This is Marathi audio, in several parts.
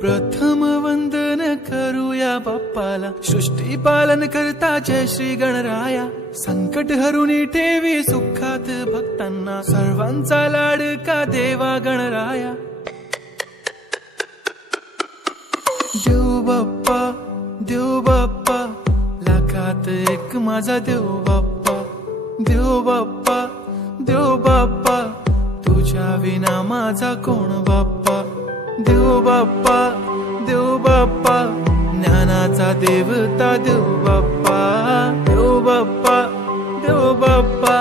प्रथम वंदन करूया बाप्पाला, सृष्टी पालन करता जय श्री गणराया। संकट हरुनी ठेवी सुखात भक्तांना, सर्वांचा लाडका देवा गणराया। देव बाप्पा देव बाप्पा, लाखात एक माझा देव बाप्पा। देव बाप्पा देव बाप्पा, तुझ्या विना माझा कोण बाप्पा। देव बाप्पा देव बाप्पा, ज्ञानाचा देवता देव बाप्पा। देव बाप्पा देव बाप्पा,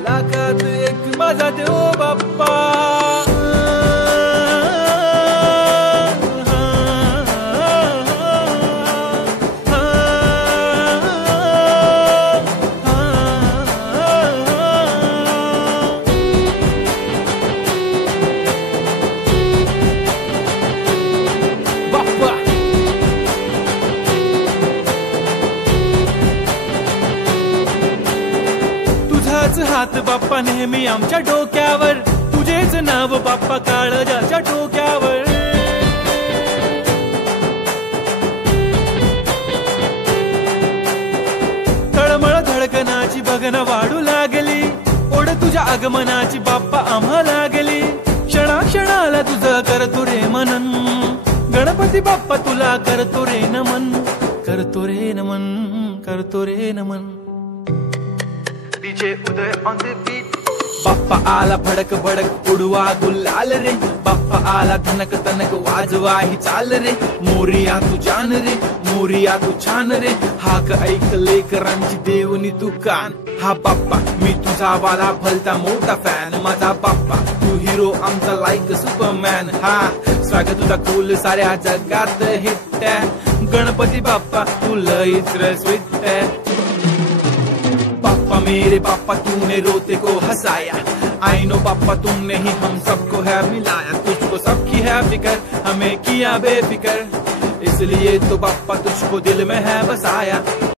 लाखात एक माझा देव बाप्पा। तुझाच हात बाप्पा नेहमी आमच्या डोक्यावर, तुझेच नाव बाप्पा काळजाच्या डोक्यावर। तळमळ धडकनाची बघन वाढू लागली, ओढ तुझ्या आगमनाची बाप्पा आम्हा लागली। क्षणा क्षणाला तुझं करतो रे मनन, गणपती बाप्पा तुला करतो रे नमन। करतो रे नमन करतो रे नमन। DJ Uday on the beat. Bappa आला भडक भडक उडवा गुलाल रे, बाप्पा आला धनक तनक वाजवा ही चाल रे। मोरिया तू जान रे, मोरिया तू छान रे, हाक ऐक लेकरांची देवनी तू कान। हा बाप्पा मी तुझा वाला भलता मोठा फॅन, माझा बाप्पा तू हिरो आमचा लाईक सुपरमॅन। हा स्वागत तुझा कूल साऱ्या जगात हिट, गणपती बाप्पा तू लईच स्वीट। पापा मेरे पापा तूने रोते को हंसाया, आई नो पापा तुमने ही हम सबको है मिलाया। तुझको सबकी है फिकर, हमें किया बेफिकर, इसलिए तो पापा तुझको दिल में है बसाया।